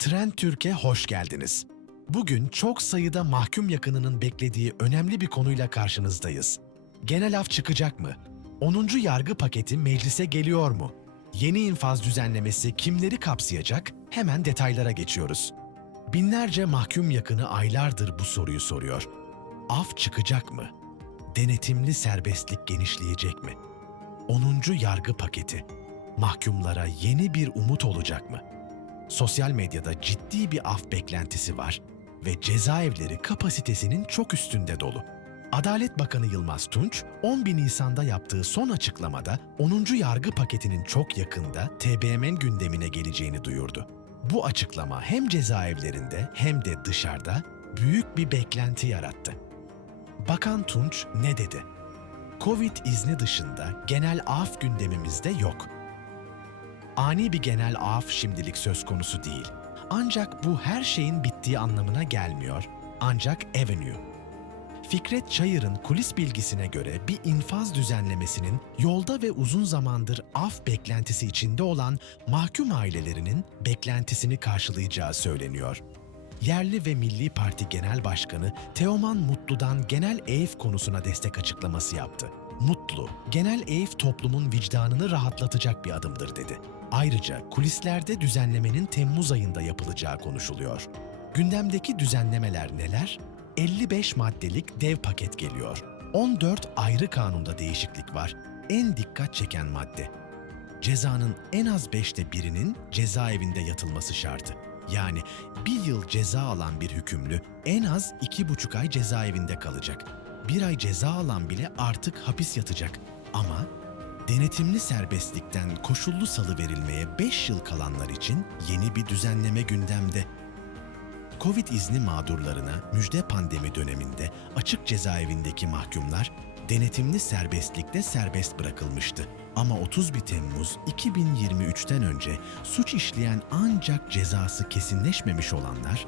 Trend Türkiye hoş geldiniz. Bugün çok sayıda mahkum yakınının beklediği önemli bir konuyla karşınızdayız. Genel af çıkacak mı? 10. yargı paketi meclise geliyor mu? Yeni infaz düzenlemesi kimleri kapsayacak? Hemen detaylara geçiyoruz. Binlerce mahkum yakını aylardır bu soruyu soruyor. Af çıkacak mı? Denetimli serbestlik genişleyecek mi? 10. yargı paketi mahkumlara yeni bir umut olacak mı? Sosyal medyada ciddi bir af beklentisi var ve cezaevleri kapasitesinin çok üstünde dolu. Adalet Bakanı Yılmaz Tunç, 11 Nisan'da yaptığı son açıklamada 10. yargı paketinin çok yakında TBMM gündemine geleceğini duyurdu. Bu açıklama hem cezaevlerinde hem de dışarıda büyük bir beklenti yarattı. Bakan Tunç ne dedi? Covid izni dışında genel af gündemimizde yok. Ani bir genel af şimdilik söz konusu değil. Ancak bu her şeyin bittiği anlamına gelmiyor. Ancak Avenue. Fikret Çayır'ın kulis bilgisine göre bir infaz düzenlemesinin yolda ve uzun zamandır af beklentisi içinde olan mahkum ailelerinin beklentisini karşılayacağı söyleniyor. Yerli ve Milli Parti Genel Başkanı Teoman Mutlu'dan genel ev konusuna destek açıklaması yaptı. Mutlu, genel ev toplumun vicdanını rahatlatacak bir adımdır dedi. Ayrıca kulislerde düzenlemenin Temmuz ayında yapılacağı konuşuluyor. Gündemdeki düzenlemeler neler? 55 maddelik dev paket geliyor. 14 ayrı kanunda değişiklik var. En dikkat çeken madde cezanın en az beşte birinin cezaevinde yatılması şartı. Yani bir yıl ceza alan bir hükümlü en az iki buçuk ay cezaevinde kalacak. Bir ay ceza alan bile artık hapis yatacak. Ama denetimli serbestlikten koşullu salı verilmeye 5 yıl kalanlar için yeni bir düzenleme gündemde. Covid izni mağdurlarına müjde pandemi döneminde açık cezaevindeki mahkumlar denetimli serbestlikte serbest bırakılmıştı. Ama 31 Temmuz 2023'ten önce suç işleyen ancak cezası kesinleşmemiş olanlar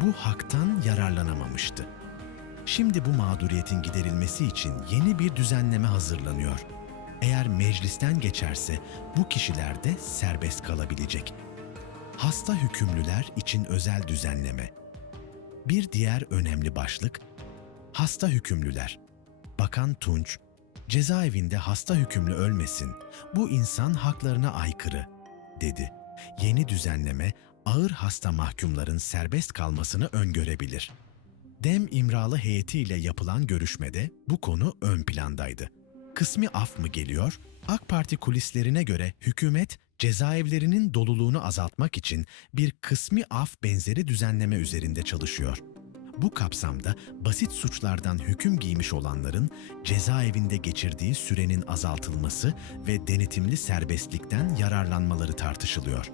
bu haktan yararlanamamıştı. Şimdi bu mağduriyetin giderilmesi için yeni bir düzenleme hazırlanıyor. Eğer meclisten geçerse bu kişiler de serbest kalabilecek. Hasta hükümlüler için özel düzenleme. Bir diğer önemli başlık hasta hükümlüler. Bakan Tunç, cezaevinde hasta hükümlü ölmesin, bu insan haklarına aykırı, dedi. Yeni düzenleme ağır hasta mahkumların serbest kalmasını öngörebilir. Dem İmralı heyetiyle yapılan görüşmede bu konu ön plandaydı. Kısmi af mı geliyor? AK Parti kulislerine göre hükümet cezaevlerinin doluluğunu azaltmak için bir kısmi af benzeri düzenleme üzerinde çalışıyor. Bu kapsamda basit suçlardan hüküm giymiş olanların cezaevinde geçirdiği sürenin azaltılması ve denetimli serbestlikten yararlanmaları tartışılıyor.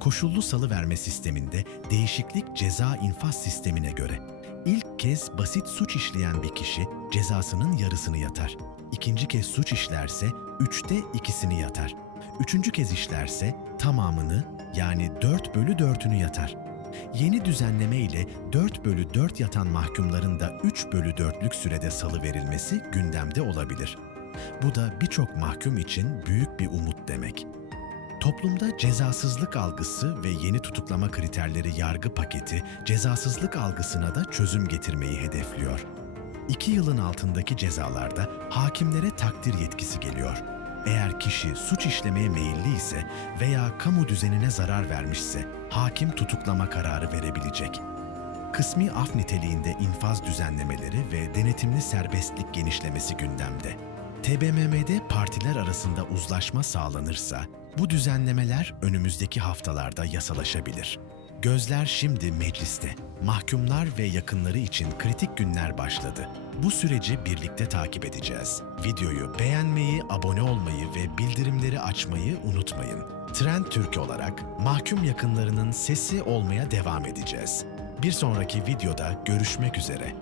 Koşullu salı verme sisteminde değişiklik ceza infaz sistemine göre. İlk kez basit suç işleyen bir kişi cezasının yarısını yatar. İkinci kez suç işlerse üçte ikisini yatar. Üçüncü kez işlerse tamamını yani 4 bölü 4'ünü yatar. Yeni düzenleme ile 4 bölü 4 yatan mahkumların da 3 bölü 4'lük sürede salı verilmesi gündemde olabilir. Bu da birçok mahkum için büyük bir umut demek. Toplumda cezasızlık algısı ve yeni tutuklama kriterleri yargı paketi cezasızlık algısına da çözüm getirmeyi hedefliyor. İki yılın altındaki cezalarda hakimlere takdir yetkisi geliyor. Eğer kişi suç işlemeye meyilli ise veya kamu düzenine zarar vermişse hakim tutuklama kararı verebilecek. Kısmi af niteliğinde infaz düzenlemeleri ve denetimli serbestlik genişlemesi gündemde. TBMM'de partiler arasında uzlaşma sağlanırsa bu düzenlemeler önümüzdeki haftalarda yasalaşabilir. Gözler şimdi mecliste. Mahkumlar ve yakınları için kritik günler başladı. Bu süreci birlikte takip edeceğiz. Videoyu beğenmeyi, abone olmayı ve bildirimleri açmayı unutmayın. Trend Türk olarak mahkum yakınlarının sesi olmaya devam edeceğiz. Bir sonraki videoda görüşmek üzere.